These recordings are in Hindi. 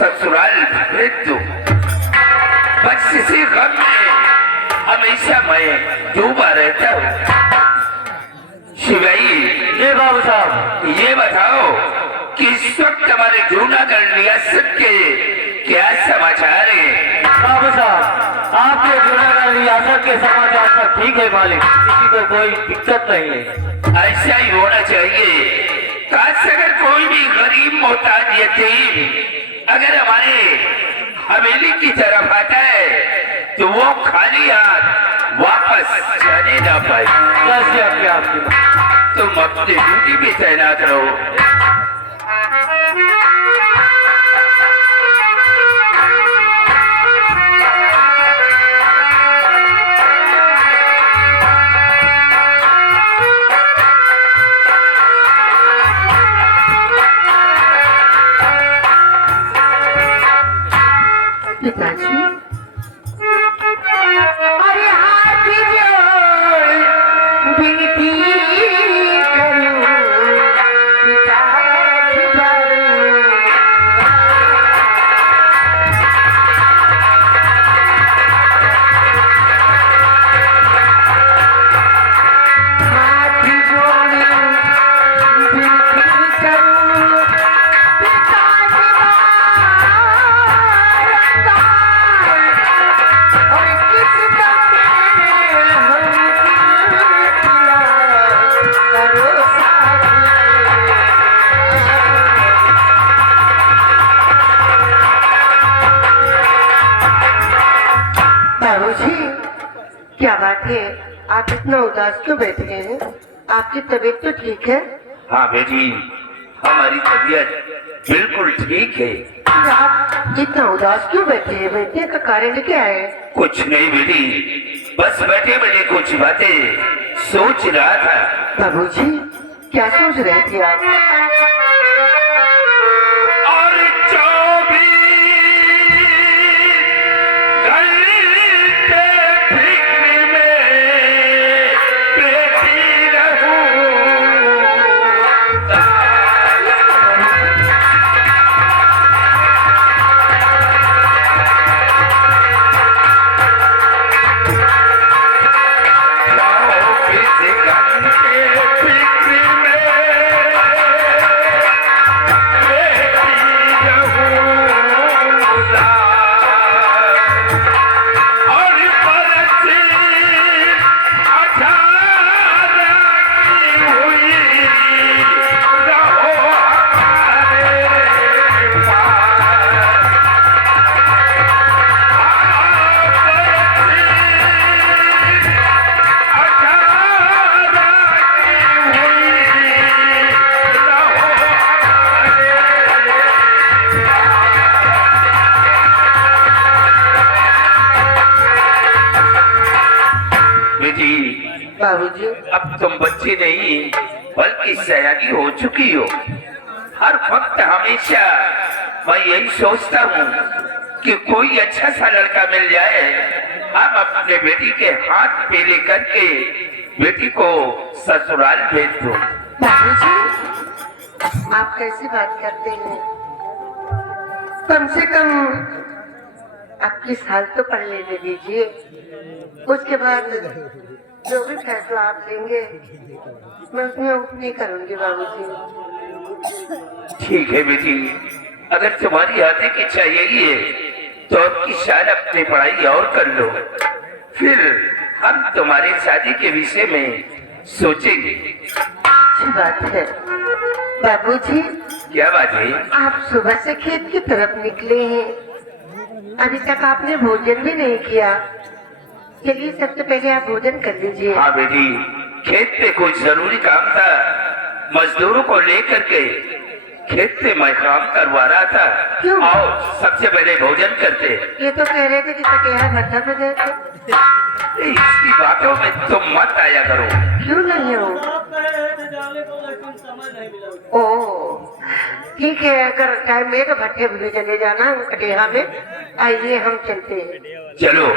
ससुराल भेज दो। बस इसी गम में हमेशा मैं डूबा रहता हूँ। शिवाई, ये बाबू साहब, ये बताओ कि इस वक्त हमारे जूनागढ़ रियासत के क्या समाचार है? बाबू साहब, आपके जूनागढ़ रियासत के समाचार सब ठीक है मालिक, किसी को कोई दिक्कत नहीं है। ऐसा ही होना चाहिए। काश अगर कोई भी गरीब मोहताज यतीम अगर हमारे हवेली की तरफ आता है तो वो खाली हाथ वापस जाने ना पाए। कैसे आपकी आपकी बात? तुम अपनी ड्यूटी भी तैनात रहो। पिताजी, अरे हाथ जोड़ विनती करूं पिताजी हाथ जोड़ विनती करूं पिताजी और किस बाबूजी, क्या बात है? आप इतना उदास क्यों बैठे हैं? आपकी तबीयत तो ठीक है? हाँ बेटी, हमारी तबीयत बिल्कुल ठीक है। फिर आप इतना उदास क्यों बैठे हैं? बैठने का कारण क्या है? कुछ नहीं बेटी, बस बैठे बैठे कुछ बातें सोच रहा था। बाबूजी, क्या सोच रहे थे आप? और 24 घंटे फिक्र में बैठी रहूं। बाबूजी, अब तुम बच्ची नहीं बल्कि सयानी हो चुकी हो। हर वक्त हमेशा मैं यही सोचता हूँ कि कोई अच्छा सा लड़का मिल जाए, हम अपने बेटी के हाथ पीले करके बेटी को ससुराल भेज दो। बाबूजी, आप कैसी बात करते हैं? कम से कम आपकी साल तो पढ़ लेने दीजिए, उसके बाद जो भी फैसला आप लेंगे मैं उसमें नहीं करूंगी। बाबूजी, ठीक है बेटी, अगर तुम्हारी आते की इच्छा यही है तो आपकी शान अपनी पढ़ाई और कर लो, फिर हम तुम्हारी शादी के विषय में सोचेंगे। अच्छी बात है। बाबूजी, क्या बात है? आप सुबह से खेत की तरफ निकले हैं, अभी तक आपने भोजन भी नहीं किया। चलिए, सबसे पहले आप भोजन कर लीजिए। हाँ बेटी, खेत पे कुछ जरूरी काम था, मजदूरों को लेकर के खेत पे मैं काम करवा रहा था। क्यों? आओ सबसे पहले भोजन करते। ये तो कह रहे थे कि कटिहार भट्टा पे गए थे। इसकी बातों में तुम मत आया करो। क्यों नहीं हो? ओ, ठीक है, अगर टाइम में तो भट्टे भी चले जाना कटिहार में। आइए हम चलते हैं। चलो।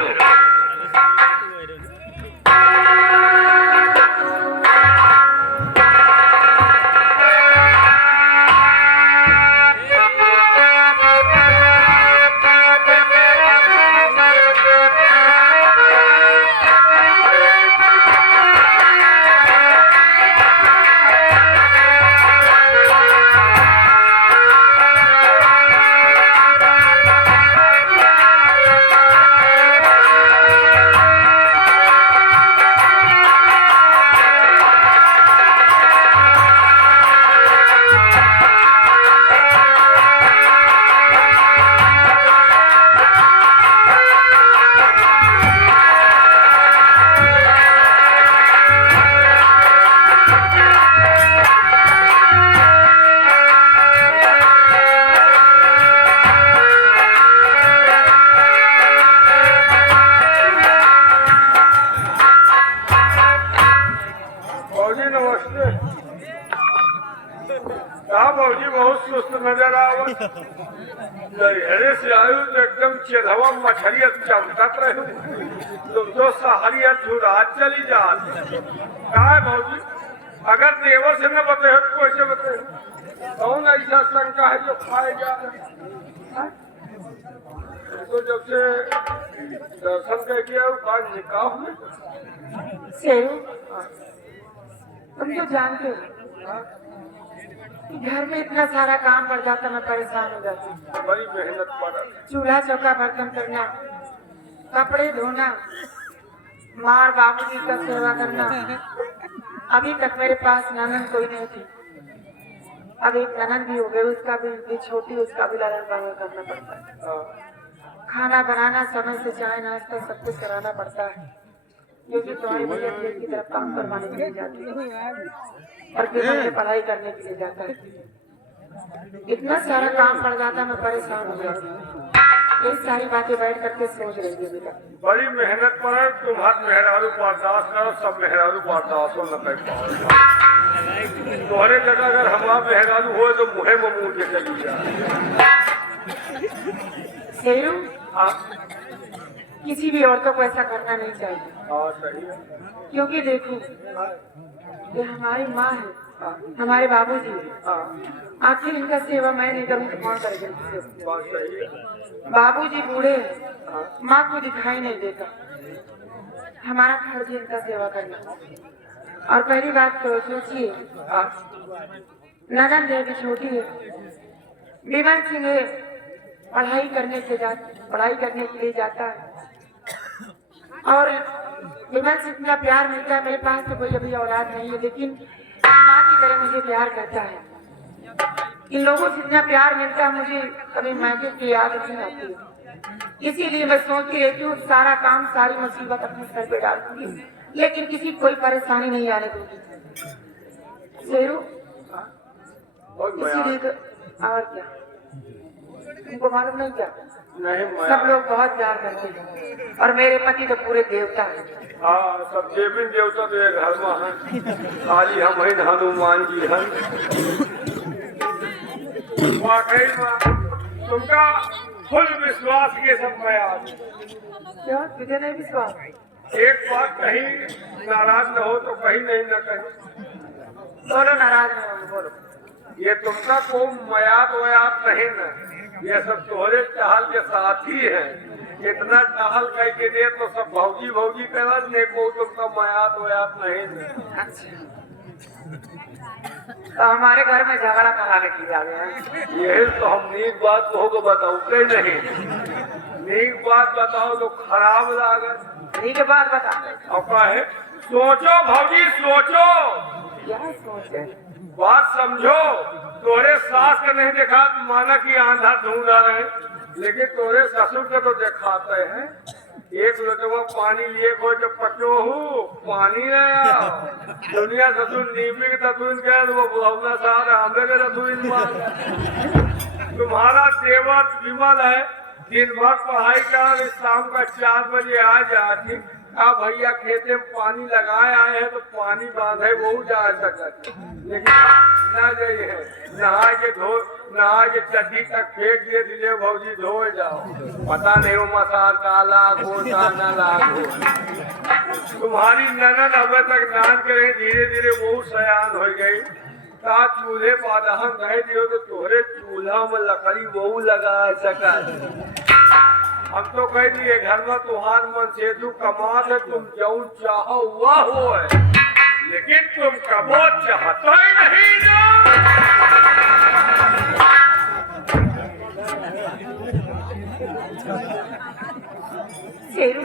लहरे से आयु तो एकदम चेधवा मछलिया चमकत रहू। तुम तो सहारिया चुरात चली जात। का है भौजी? अगर देवर से न बते तो कैसे बते? कौन ऐसा शंका है जो खाए जा रहा है? तो जब से दर्शन करके आऊ का निकाह में शेरू, तुम तो जानते हो कि घर में इतना सारा काम पड़ जाता, मैं परेशान हो जाती हूँ। बड़ी मेहनत पड़ा। चूल्हा चौका बर्तन करना, कपड़े धोना, मार बाबूजी का सेवा करना। अभी तक मेरे पास ननद कोई नहीं थी। अब एक ननद भी हो गई, उसका भी छोटी, उसका भी लालन पालन करना पड़ता है। खाना बनाना, समय से चाय नाश्ता सब कुछ कराना पड़ता है, क्योंकि तुम्हारी भैया खेत की तरफ काम करवाने के लिए जाती है और फिर मुझे पढ़ाई करने के लिए जाता है। इतना सारा काम पड़ जाता, मैं परेशान हो जाती हूँ। ये सारी बातें बैठ करके सोच रही थी बेटा। बड़ी मेहनत पर है। तुम्हारे मेहरारू बर्दाश्त करो, सब मेहरारू बर्दाश्त हो न कर पाओ। तुम्हारे जगह अगर हमारा मेहरारू हो तो मुहे में मुँह के चली जाए। शेरू, हाँ किसी भी औरतों को ऐसा करना नहीं चाहिए, हाँ सही है। क्योंकि देखो ये हमारी माँ है, हमारे बाबूजी है। आखिर इनका सेवा मैं नहीं करूँ तो कौन करेगा इनकी सेवा? बात सही है। बाबूजी बूढ़े हैं, माँ को दिखाई नहीं देता। हमारा फर्ज है इनका सेवा करना। और पहली बात तो सोचिए, ननद है भी छोटी है, विमल सिंह है, पढ़ाई करने के लिए जाता है। और विमल से इतना प्यार मिलता है। मेरे पास तो कोई अभी औलाद नहीं है, लेकिन माँ की तरह मुझे प्यार करता है। इन लोगों से इतना प्यार मिलता है, मुझे कभी मायके की याद नहीं आती है। इसीलिए मैं सोचती रहती हूँ सारा काम, सारी मुसीबत अपने सर पे डाल दूंगी, लेकिन किसी को कोई परेशानी नहीं आने दूंगी। शेरू, इसीलिए तो, और क्या तुमको मालूम नहीं क्या? नहीं सब लोग बहुत प्यार करते हैं और मेरे पति तो पूरे देवता हैं। हाँ, सब देवी देवता तो एक घर में है। खाली हम ही हनुमान जी हैं। वाकई में तुमका फुल विश्वास के सब मैं आज। क्यों तुझे नहीं विश्वास? एक बात कहीं नाराज न हो तो कहीं नहीं न कहीं। बोलो, नाराज नहीं हो, बोलो। ये तुमका को मयात वयात नहीं न, ये सब तोहरे चाहल के साथी है। इतना चाहल कह के दे तो सब भौजी भौजी कहला नहीं को तुमका मयात वयात नहीं न। अच्छा, तो हमारे घर में झगड़ा कराने की जा रहे हैं। यही तो हम नीक बात को बताओगे नहीं। नीक बात बताओ तो खराब लागत। ठीक है, बात बता। और का है? सोचो भौजी सोचो, क्या सोचे? बात समझो। तोरे सास का नहीं देखा माना कि आंधा ढूंढ रहे, लेकिन तोरे ससुर का तो दिखाते हैं। एक लोटवा पानी लिए को जब पटो हूँ पानी आया दुनिया ससुर नीमी के तत्वीन क्या वो बुलावना सारा हमें के तत्वीन मार। तुम्हारा देवर विमल है, दिन भर पढ़ाई कर, शाम का 4 बजे आ जाती। अब भैया खेते में पानी लगाए आए हैं तो पानी बांधे वो जा सकते, लेकिन न गई है। नहा के चड्डी तक फेंक दिए भौजी धो जाओ। पता नहीं वो मसाल का लागो ना लागो। तुम्हारी ननद अब तक नान करे, धीरे धीरे वो सयान हो गई। का चूल्हे पादहन रह दियो तो तोहरे चूल्हा में लकड़ी वो लगा सका। हम तो कह दिए घर में तुहार मन से तू कमा है, तुम जो चाहो वह हो है, लेकिन तुम कबो चाहते ही नहीं ना। शेरू,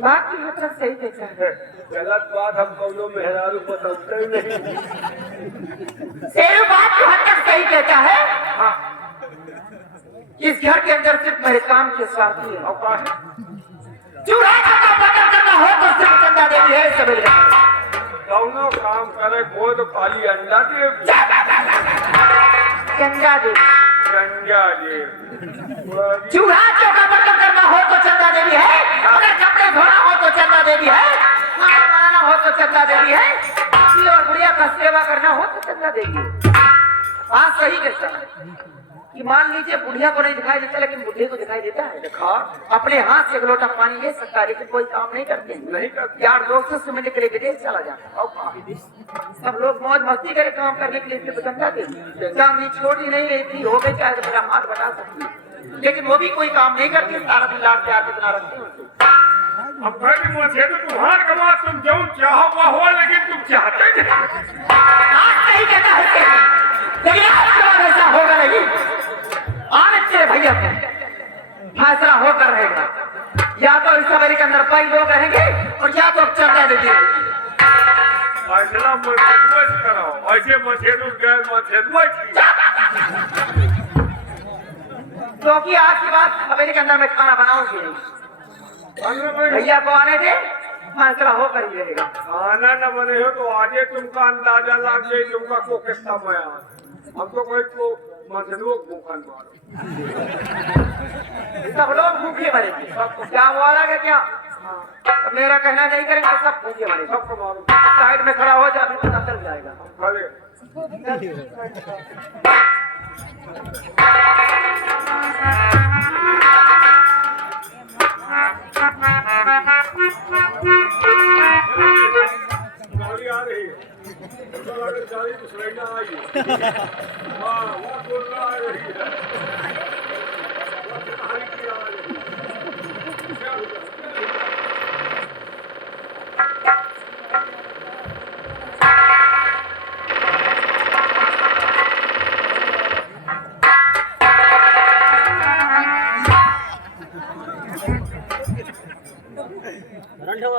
बात की मतलब सही कहता है। गलत बात हम कौनो मेहरारू बताते ही नहीं। शेरू बात की हद तक सही कहता है। हाँ, इस घर के अंदर सिर्फ मेरे काम के स्वार्थी है। और का है? चूल्हा का बदल करना हो तो सिर्फ चंदा देवी है। सभी दोनों काम करे को तो खाली अंडा दे। चंदा देवी, गंगा जी चूल्हा चौका बर्तन करना हो तो चंदा देवी है, अगर कपड़े धोना हो तो चंदा देवी है, खाना बनाना हो तो चंदा देवी है, और बुढ़िया का सेवा करना हो तो चंदा देवी है। हाँ सही कहता है कि मान लीजिए बुढ़िया को नहीं दिखाई देता लेकिन बुढ़े को दिखाई देता है। देखा अपने हाथ से एक लोटा पानी ले सकता है लेकिन कोई काम नहीं करते। नहीं करते। यार दोस्तों से मिलने के लिए विदेश चला जाता और कहाँ? सब लोग मौज मस्ती करे काम करने के लिए इसलिए पसंद आते। चांदनी छोटी नहीं रहती हो गई चाहे तो मेरा हाथ बता सकती है लेकिन वो भी कोई काम नहीं करती, सारा दिन लाड प्यार के बना रखते हैं। अब कहते मुझे तो तुम्हार का बात तुम जो चाहो वह हो लेकिन तुम चाहते नहीं। आज नहीं कहता है लेकिन आज के बाद ऐसा होगा नहीं। आने तेरे भैया को फैसला होकर रहेगा, या तो इस सवेरे के अंदर कई लोग रहेंगे और या तो चर्चा दे दिए। फैसला मछेदुआ से कराओ, ऐसे मछेदु गैर मछेदुआ क्योंकि आज के बाद सवेरे के अंदर मैं खाना बनाऊंगी नहीं। भैया को आने दे, फैसला होकर ही रहेगा। खाना न बने हो तो आजे तुमका अंदाजा लग जाए तुमका को कितना मैं हम तो कोई को मछलुओं को भूखन मारो। सब लोग भूखे मरेंगे। क्या वो अलग है क्या? तो मेरा कहना नहीं करेंगे तो सब भूखे मरेंगे। सबको मारो। साइड में खड़ा हो जा, अभी पता चल जाएगा। खड़े गाड़ी आ रही है, गाड़ी तो सरेना आई है। हाँ वो बोलना आ रही है, वो कहानी की आ रही है।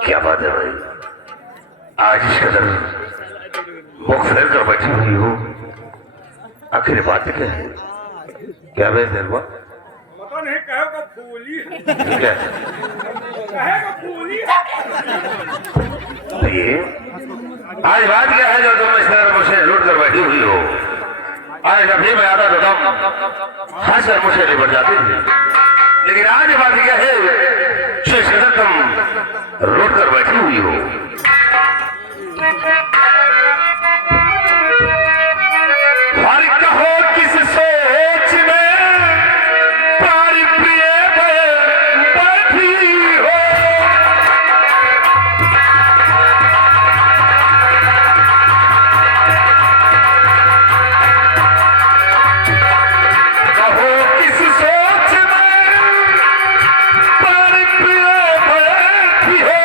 क्या बात है भाई, आज इस कदर मुख फेर कर बैठी हुई हो, आखिर बात क्या है? क्या बात है? पता नहीं कहेगा फूली है, क्या कहेगा फूली है। तो ये आज बात क्या है जो तुम इस तरह मुझसे लूट कर बैठी हुई हो? आज जब भी मैं आता तो तुम हंसकर मुझसे निपट जाती थी, लेकिन आज बात क्या है जिस कदर तुम लूट कर बैठी हुई हो? हर कहो किस सोच में प्यारी प्रिय बैठी हो, कहो किस सोच में प्यारी प्रिय बैठी हो,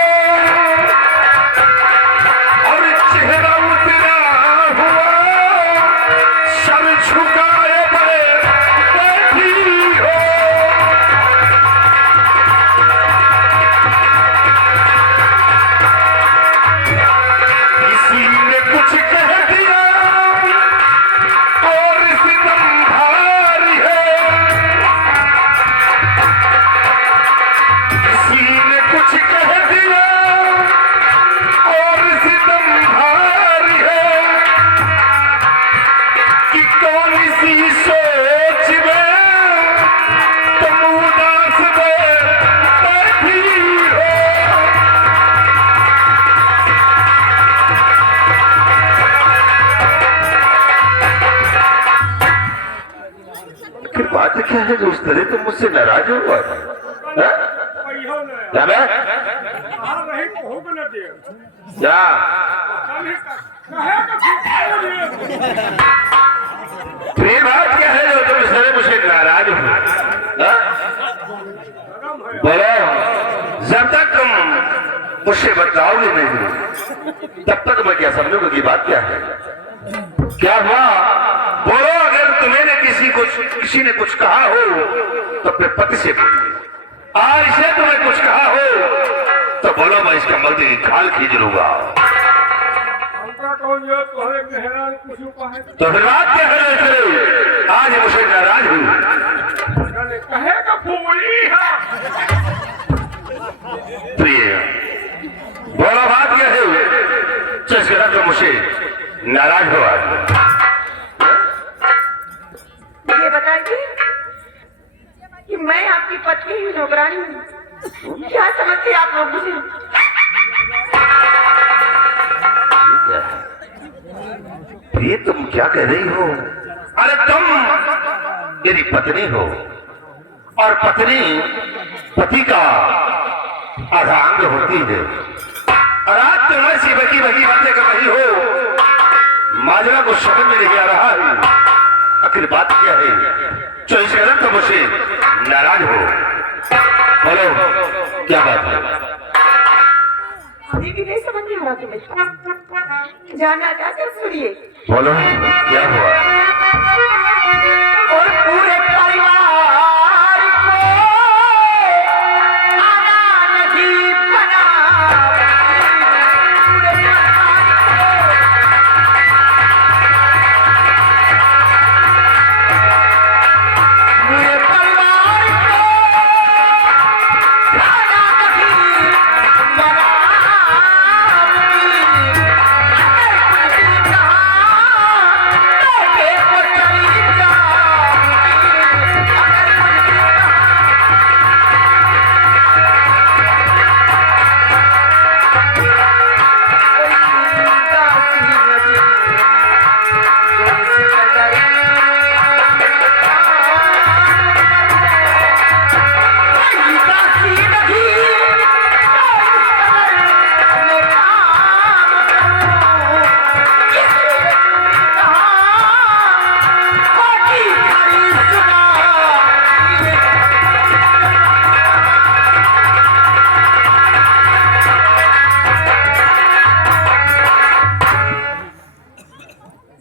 और चेहरा उतरा हुआ सर झुकाए बैठी हो। किसी ने कुछ कह दिया और सितम भारी है, किसी ने कुछ कह दिया और सितम भारी है, कि कौन सी सोच में तुम उदास बैठी हो। आखिर बात क्या है जो उस तरह तुम मुझसे नाराज हो? पहियो न क्या मैं आ रही तो हो न दे। क्या कहेगा फूली है। फिर बात क्या है जो तुम इस तरह मुझसे नाराज हो? गरम है। बोलो, जब तक तुम मुझसे बताओगे नहीं तब तक मैं क्या समझूंगा कि बात क्या है? क्या हुआ? बोलो, अगर तुम्हें किसी ने कुछ कहा हो तो अपने पति से बोलो, और इसे तुम्हें कुछ कहा हो तो बोलो, मैं इसका मर्द की खाल खींच लूंगा। हमका कौन जो तुम्हारे मेहरान कुछ कहे तो फिर बात क्या है? आज मुझे नाराज हूँ। कहेगा फूली है। प्रिय बोलो, बात क्या है जिस कारण तुम मुझसे नाराज हो? आज ये बताइए कि मैं आपकी पत्नी ही नौकरानी हूँ, क्या समझते आप लोग मुझे? ये तुम क्या कह रही हो? अरे तुम मेरी पत्नी हो और पत्नी पति का आधा अंग होती है। और आज तुम ऐसी बकी बकी बातें कर रही हो, माजरा को समझ में नहीं आ रहा है। आखिर बात क्या है जो इस कदर तुम मुझसे नाराज हो? बोलो क्या बात है? अभी भी नहीं समझ में आ रहा तुम्हें। जानना चाहते हो, सुनिए। बोलो क्या हुआ? और पूरे परिवार को आना नहीं बना। पूरे परिवार को आना नहीं बना।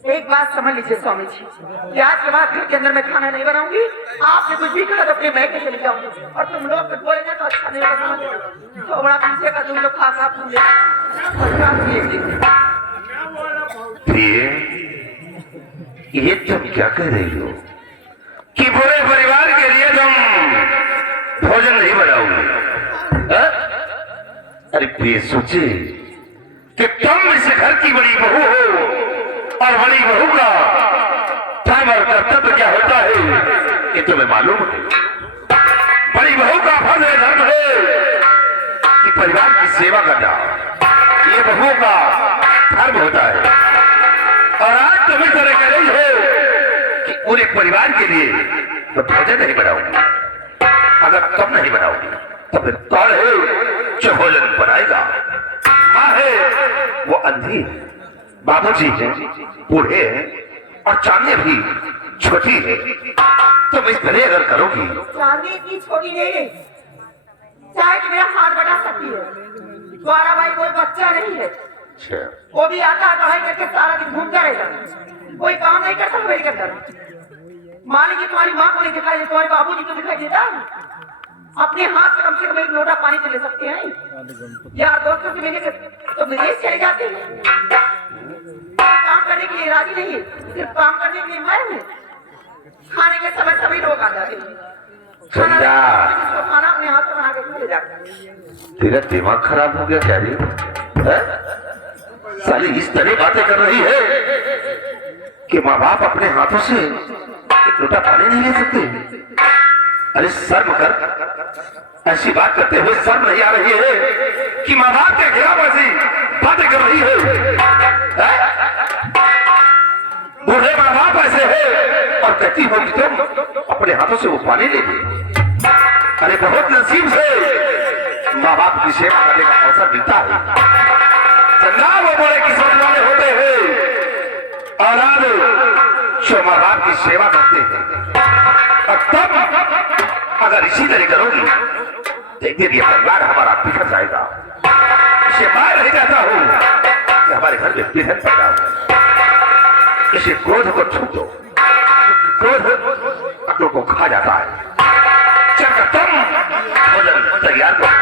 एक बात समझ लीजिए स्वामी जी, कि आज के बाद घर के अंदर मैं खाना नहीं बनाऊंगी। आपने कुछ भी कहा तो अपने मैके चले जाऊंगी। और तुम लोग बोलेंगे तो अच्छा नहीं लगेगा, तो बड़ा पीछे का तुम लोग खा तुम ये तुम क्या कह रही हो कि पूरे परिवार के लिए तुम भोजन नहीं बनाओगे? अरे प्रिय सोचे कि तुम इस घर की बड़ी बहू हो और बड़ी बहू का धर्म और कर्तव्य क्या होता है ये तुम्हें मालूम है? बड़ी बहू का फर्ज है, धर्म है कि परिवार की सेवा करना, ये बहुओं का धर्म होता है। और आज तुम इस तरह कह रही हो कि पूरे परिवार के लिए तो भोजन नहीं बनाऊंगी। अगर तुम नहीं बनाओगी तो फिर कौन है जो भोजन बनाएगा? माँ है वो अंधी, बाबूजी हैं बूढ़े हैं और चांदी भी छोटी है। तुम इस तरह अगर करोगी, चांदी की छोटी नहीं है, चाहे कि मेरा हाथ बढ़ा सकती है। द्वारा भाई कोई बच्चा नहीं है, वो भी आता है पढ़ाई करके सारा दिन घूमता रहेगा, कोई काम नहीं करता मेरे के अंदर। मालिक तुम्हारी माँ को नहीं दिखाई देता, तुम्हारे बाबूजी को दिखाई देता है। अपने हाथ से कम से कम एक लोटा पानी तो ले सकते हैं। यार दोस्तों से मिलने तो विदेश चले जाते हैं, काम करने के लिए राजी नहीं है, सिर्फ काम करने के लिए मैं हूँ। खाने के समय सभी लोग आ जाते हैं, खाना अपने हाथ से बना के ले जाते हैं। तेरा दिमाग खराब हो गया क्या रे? साली इस तरह बातें कर रही है कि माँ बाप अपने हाथों से एक लोटा पानी नहीं ले सकते। अरे शर्म कर, ऐसी बात करते हुए शर्म नहीं आ रही है कि माँ बाप के खिलाफ ऐसी बातें कर रही है? बूढ़े माँ बाप ऐसे है और कहती हो कि तुम अपने हाथों से वो पानी ले ली। अरे बहुत नसीब से माँ बाप की सेवा करने का अवसर मिलता है। चंदा वो बड़े किस्मत वाले होते हैं औलाद जो माँ बाप की सेवा करते हैं। और तब अगर इसी तरह करोगी देखिए ये परिवार हमारा बिखर जाएगा। इसे मैं नहीं चाहता हूँ कि हमारे घर में बिखर पैदा हो। इसे क्रोध को छू दो, क्रोध अक्लों को खा जाता है। चल तुम भोजन तैयार करो,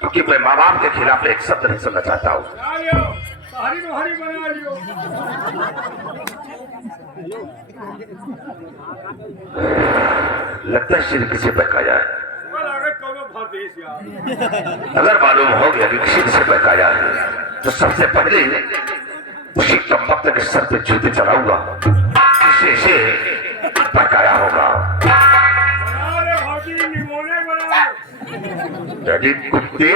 क्योंकि मैं माँ बाप के खिलाफ एक शब्द नहीं सुनना चाहता हूँ। लगता है सिर किसी बहका जाए। अगर मालूम हो गया कि किसी से बहका जाए तो सबसे पहले उसी कमबख्त के सर पे जूते चलाऊंगा, इसे बहकाया होगा। डैडी कुत्ते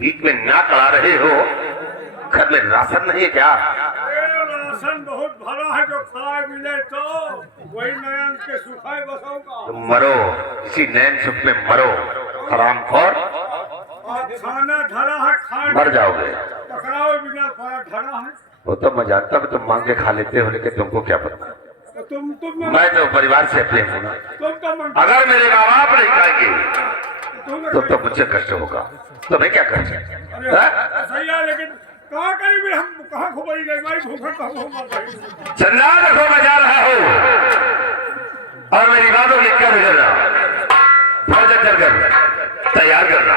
बीच में नाक लड़ा रहे हो, घर में राशन नहीं है क्या? राशन बहुत भला है जो खाए मिले तो वही नयन के सुखाए बसोगा। तुम मरो, इसी नैन सुख में मरो हरामखोर। और खाना धरा है, खाना मर जाओगे। पकड़ाओ बिना खाना धरा है। वो तो मैं जानता हूँ तुम मांग के खा लेते हो, लेकिन तुमको क्या पता। तो तुम मैं तो परिवार से प्रेम हूँ ना। तुम तो अगर मेरे माँ बाप नहीं खाएंगे तो मुझसे कष्ट होगा। तो मैं क्या कर सकता। सही है, लेकिन कहाँ कहीं भी हम कहाँ खुबाई गए भाई, भूखा कहाँ मर गए। चंदा देखो मैं जा रहा हूँ और मेरी बातों की क्या करना, फौज कर तैयार करना।